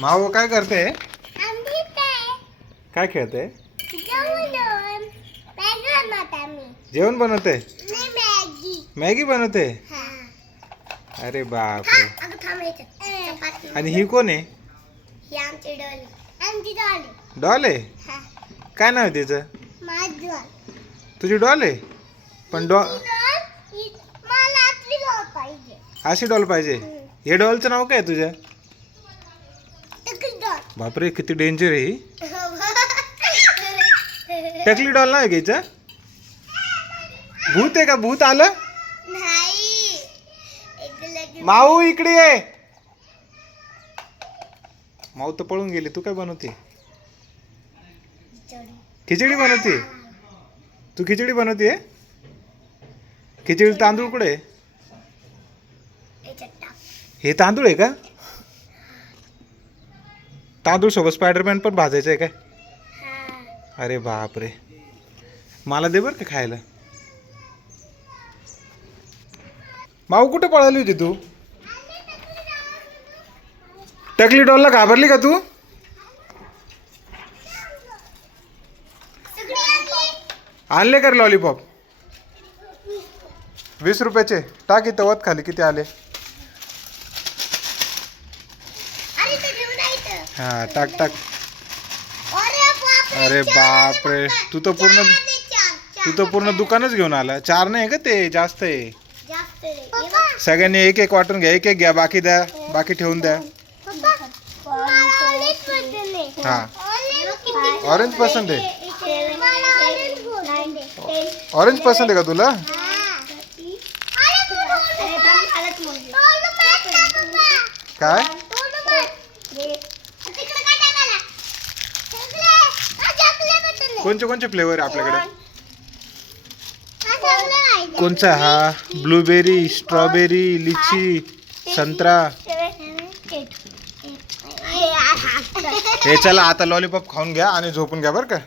माऊ काय करते? काय खेळते? जेवण बनवते? मॅगी बनवते? अरे बापरे. आणि ही कोण आहे? डॉल आहे? काय नाव आहे तिचं? तुझी डॉल आहे? पण अशी डॉल पाहिजे. हे डॉलचं नाव काय तुझ्या? बापरे, किती डेंजर आहे ही. टकली डॉल नाही घ्यायचं. भूत आहे का? भूत आलं? माऊ इकडे ये. माऊ तर पळून गेली. तू काय बनवते? खिचडी बनवते? तू खिचडी बनवते? खिचडी तांदूळ कुठे? हे तांदूळ आहे का? तांदूळ सोबत स्पायडरमॅन पण भाजायचं आहे काय? अरे बापरे. मला दे बरं का खायला. माऊ कुठे पळाली होती तू? टकली डॉलला घाबरली का तू? आणले कर लॉलीपॉप? 20 रुपयाचे. टाक इथं वत खाली. किती आले? हा टाक टाक. अरे बापरे, तू तर पूर्ण दुकानच घेऊन आला. 4 नाही का ते? जास्त आहे. सगळ्यांनी एक एक वाटून घ्या. एक एक घ्या. बाकी द्या. बाकी ठेवून द्या. हा ऑरेंज पसंत आहे? ऑरेंज पसंत आहे का तुला? काय कोणचे कोणचे फ्लेवर आहे आपल्याकडे? कोणचा? हा ब्लूबेरी, स्ट्रॉबेरी, लिची, संत्रा. हे चला आता लॉलीपॉप खाऊन घ्या आणि झोपून घ्या बरं का.